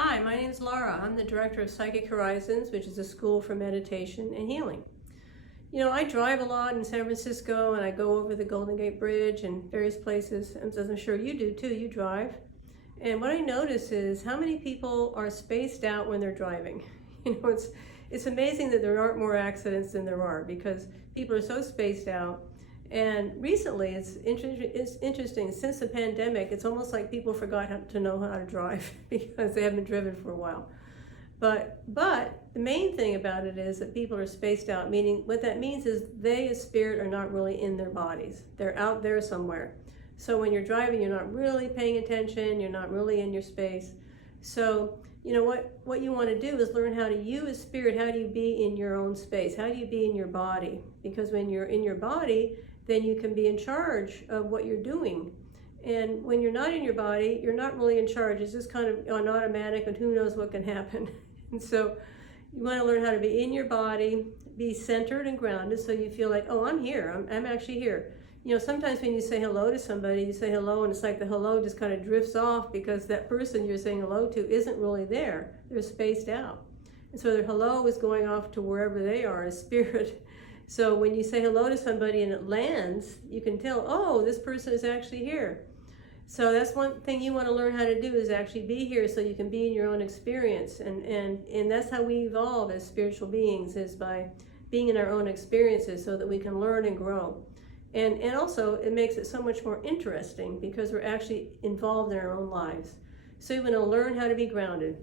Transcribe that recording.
Hi, my name is Laura. I'm the director of Psychic Horizons, which is a school for meditation and healing. You know, I drive a lot in San Francisco and I go over the Golden Gate Bridge and various places, and as I'm sure you do too, you drive. And what I notice is how many people are spaced out when they're driving. You know, it's amazing that there aren't more accidents than there are because people are so spaced out. And recently, it's interesting, since the pandemic, it's almost like people forgot how to know how to drive because they haven't driven for a while. But the main thing about it is that people are spaced out, meaning what that means is they as spirit are not really in their bodies. They're out there somewhere. So when you're driving, you're not really paying attention, you're not really in your space. So, you know, what you want to do is learn how to, you as spirit, how do you be in your own space? How do you be in your body? Because when you're in your body, then you can be in charge of what you're doing. And when you're not in your body, you're not really in charge. It's just kind of on automatic, and who knows what can happen. And so you want to learn how to be in your body, be centered and grounded, so you feel like, oh, I'm here, I'm actually here. You know, sometimes when you say hello to somebody, you say hello, and it's like the hello just kind of drifts off because that person you're saying hello to isn't really there. They're spaced out. And so their hello is going off to wherever they are as spirit. So when you say hello to somebody and it lands, you can tell, oh, this person is actually here. So that's one thing you want to learn how to do, is actually be here so you can be in your own experience. And that's how we evolve as spiritual beings, is by being in our own experiences so that we can learn and grow. And also it makes it so much more interesting because we're actually involved in our own lives. So you want to learn how to be grounded.